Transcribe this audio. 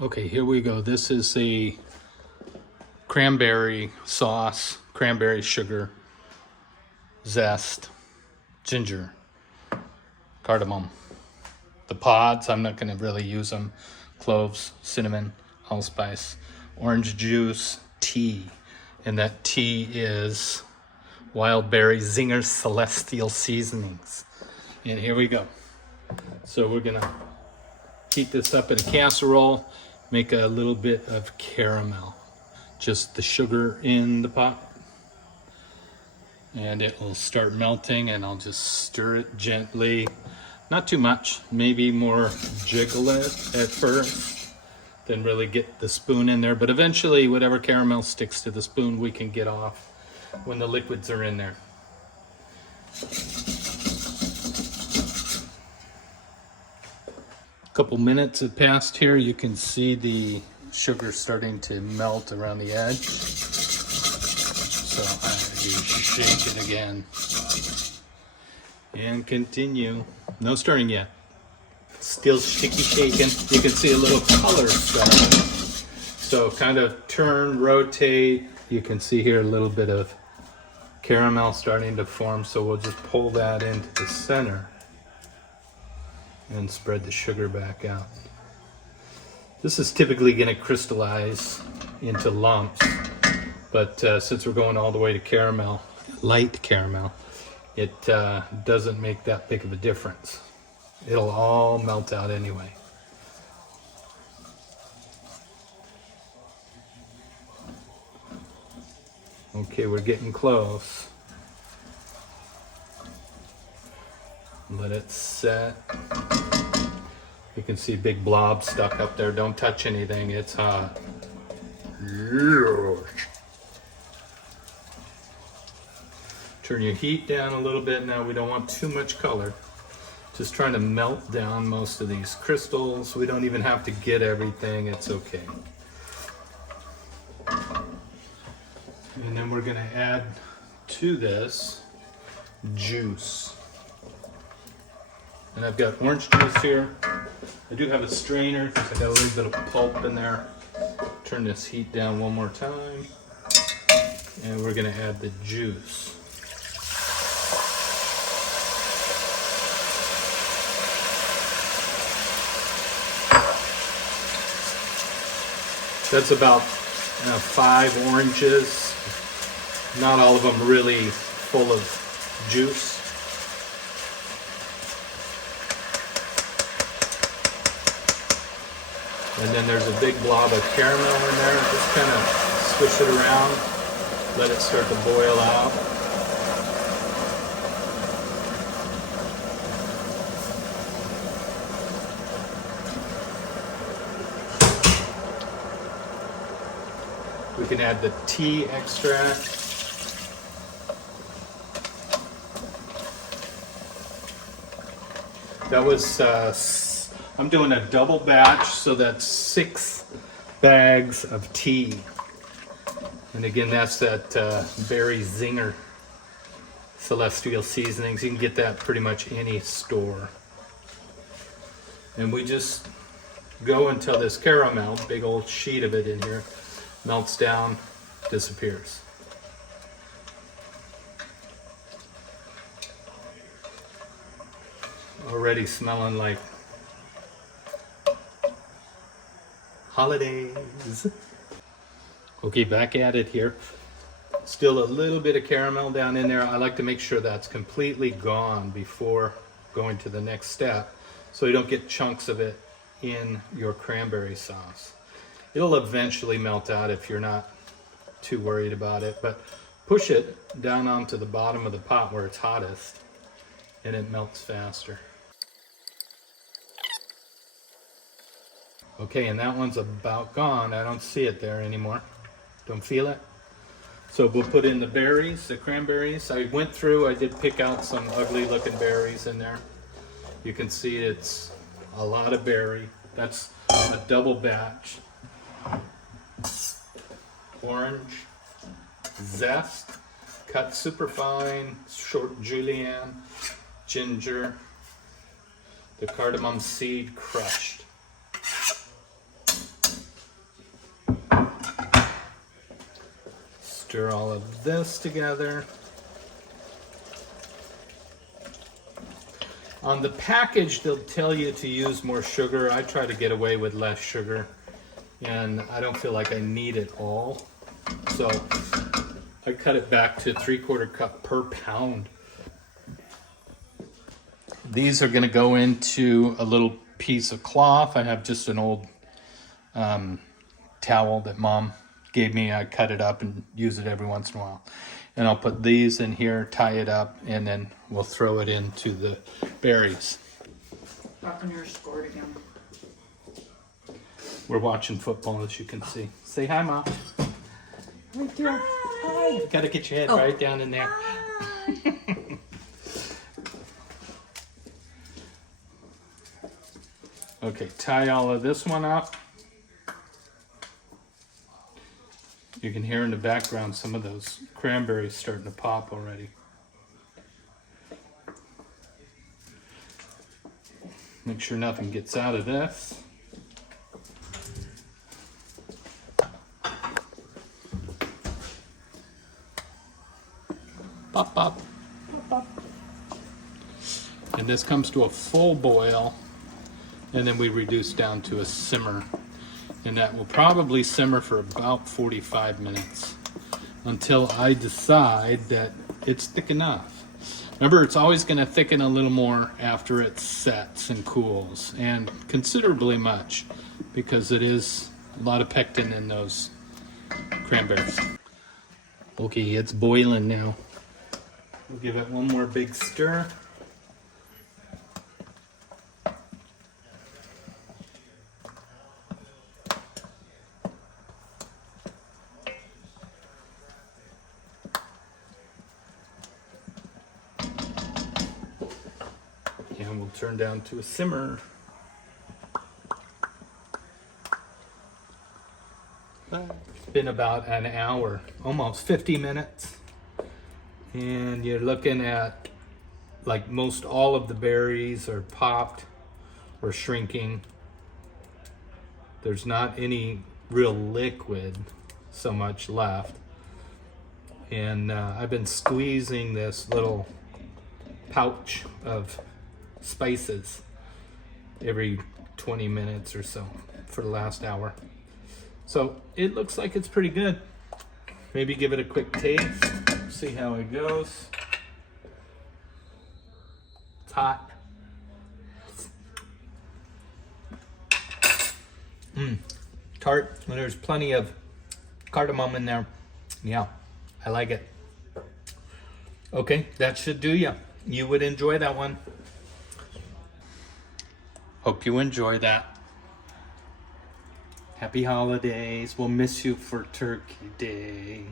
Okay, here we go. This is the cranberry sauce, cranberry sugar, zest, ginger, cardamom. The pods, I'm not going to really use them. Cloves, cinnamon, allspice, orange juice, tea. And that tea is Wild Berry Zinger Celestial Seasonings. And here we go. So we're going to heat this up in a casserole, make a little bit of caramel. Just the sugar in the pot. And it will start melting, and I'll just stir it gently. Not too much, maybe more jiggle it at first, then really get the spoon in there. But eventually, whatever caramel sticks to the spoon, we can get off when the liquids are in there. A couple minutes have passed here. You can see the sugar starting to melt around the edge. So I shake it again and continue. No stirring yet. Still sticky shaking. You can see a little color starting. So kind of turn, rotate. You can see here a little bit of caramel starting to form. So we'll just pull that into the center and spread the sugar back out. This is typically going to crystallize into lumps, but since we're going all the way to caramel, light caramel, it doesn't make that big of a difference. It'll all melt out anyway. Okay, we're getting close. Let it set. You can see big blobs stuck up there. Don't touch anything, it's hot. Turn your heat down a little bit now. We don't want too much color. Just trying to melt down most of these crystals. We don't even have to get everything, it's okay. And then we're gonna add to this juice. And I've got orange juice here. I do have a strainer because I got a little bit of pulp in there. Turn this heat down one more time. And we're gonna add the juice. That's about 5 oranges. Not all of them really full of juice. And then there's a big blob of caramel in there. Just kind of swish it around, let it start to boil out. We can add the tea extract. That was I'm doing a double batch, so that's 6 bags of tea. And again, that's that Berry Zinger Celestial Seasonings. You can get that pretty much any store. And we just go until this caramel, big old sheet of it in here, melts down, disappears. Already smelling like holidays. Okay, back at it here. Still a little bit of caramel down in there. I like to make sure that's completely gone before going to the next step, so you don't get chunks of it in your cranberry sauce. It'll eventually melt out if you're not too worried about it, but push it down onto the bottom of the pot where it's hottest and it melts faster. Okay, and that one's about gone. I don't see it there anymore. Don't feel it. So we'll put in the berries, the cranberries. I went through, I did pick out some ugly looking berries in there. You can see it's a lot of berry. That's a double batch. Orange, zest, cut super fine, short julienne, ginger, the cardamom seed crushed. Stir all of this together. On the package, they'll tell you to use more sugar. I try to get away with less sugar, and I don't feel like I need it all. So I cut it back to 3/4 cup per pound. These are gonna go into a little piece of cloth. I have just an old towel that Mom gave me. I cut it up and use it every once in a while. And I'll put these in here, tie it up, and then we'll throw it into the berries. Buccaneers scored again. We're watching football, as you can see. Say hi, Mom. Right there. Hi. Gotta get your head right down in there. Okay, tie all of this one up. You can hear in the background some of those cranberries starting to pop already. Make sure nothing gets out of this. Pop, pop. Pop, pop. And this comes to a full boil, and then we reduce down to a simmer. And that will probably simmer for about 45 minutes until I decide that it's thick enough. Remember, it's always going to thicken a little more after it sets and cools, and considerably much, because it is a lot of pectin in those cranberries. Okay, it's boiling now. We'll give it one more big stir. And we'll turn down to a simmer. It's been about an hour, almost 50 minutes. And you're looking at, like, most all of the berries are popped or shrinking. There's not any real liquid so much left. And I've been squeezing this little pouch of spices every 20 minutes or so for the last hour. So it looks like it's pretty good. Maybe give it a quick taste, see how it goes. It's hot. Tart, and there's plenty of cardamom in there. Yeah, I like it. Okay, that should do ya. You would enjoy that one. Hope you enjoy that. Happy holidays. We'll miss you for Turkey Day.